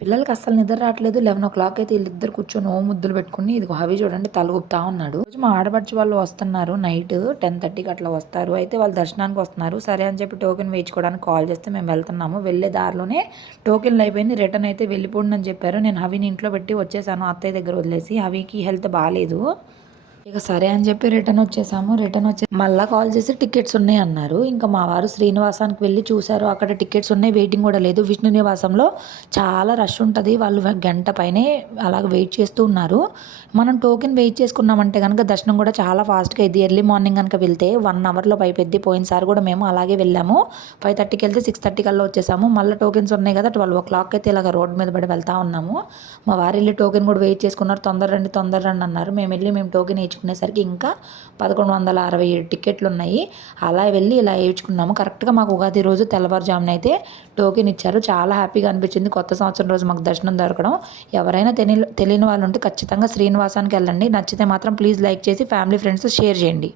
పిల్లలకి అస్సలు నిద్ర రావట్లేదు. 11:00 అయితే ఈళ్ళిద్దరు కూర్చొని ముద్దులు పెట్టుకొని ఇదిగో హవి చూడండి తల ఊపుతా ఉన్నాడు. రోజు మా ఆడపడుచు వాళ్ళు వస్తున్నారు. నైట్ 10:30కి అట్లా వస్తారు. అయితే వాళ్ళు దర్శనానికి వస్తున్నారు. సరే అని చెప్పి టోకెన్ వేయించుకోవడానికి కాల్ చేస్తే మేము వెళ్తున్నాము. వెళ్ళే దారిలోనే టోకెన్లు అయిపోయింది. రిటర్న్ అయితే వెళ్ళిపోండి అని చెప్పారు. నేను హవిని ఇంట్లో పెట్టి వచ్చేసాను అత్తయ్య దగ్గర వదిలేసి. హవికి హెల్త్ బాలేదు. ఇక సరే అని చెప్పి రిటర్న్ వచ్చేసాము. రిటర్న్ వచ్చి మళ్ళీ కాల్ చేసి టికెట్స్ ఉన్నాయి అన్నారు. ఇంకా మా వారు శ్రీనివాసానికి వెళ్ళి చూశారు. అక్కడ టికెట్స్ ఉన్నాయి. వెయిటింగ్ కూడా లేదు. విష్ణు నివాసంలో చాలా రష్ ఉంటుంది. వాళ్ళు గంట పైనే అలాగ వెయిట్ చేస్తూ ఉన్నారు. మనం టోకెన్ వెయిట్ చేసుకున్నామంటే కనుక దర్శనం కూడా చాలా ఫాస్ట్గా అయింది. ఎర్లీ మార్నింగ్ కనుక వెళ్తే 1 అవర్లో అయిపోద్ది. పోయినసారి కూడా మేము అలాగే వెళ్ళాము. 5:30కి వెళ్తే 6:30 కల్లా వచ్చేసాము. మళ్ళీ టోకెన్స్ ఉన్నాయి కదా 12:00 అయితే ఇలాగ రోడ్ మీద పడి వెళ్తా ఉన్నాము. మా వారు వెళ్ళి టోకెన్ కూడా వెయిట్ చేసుకున్నారు. తొందర రండి అన్నారు. మేము టోకెన్ వేయించుకునేసరికి ఇంకా 1167 టికెట్లు ఉన్నాయి. అలా వెళ్ళి ఇలా వేయించుకున్నాము. కరెక్ట్గా మాకు ఉగాది రోజు తెల్లవారుజామున అయితే టోకెన్ ఇచ్చారు. చాలా హ్యాపీగా అనిపించింది. కొత్త సంవత్సరం రోజు మాకు దర్శనం దొరకడం. ఎవరైనా తెలియని వాళ్ళు ఉంటే ఖచ్చితంగా శ్రీనివాసానికి వెళ్ళండి. నచ్చితే మాత్రం ప్లీజ్ లైక్ చేసి ఫ్యామిలీ ఫ్రెండ్స్ షేర్ చేయండి.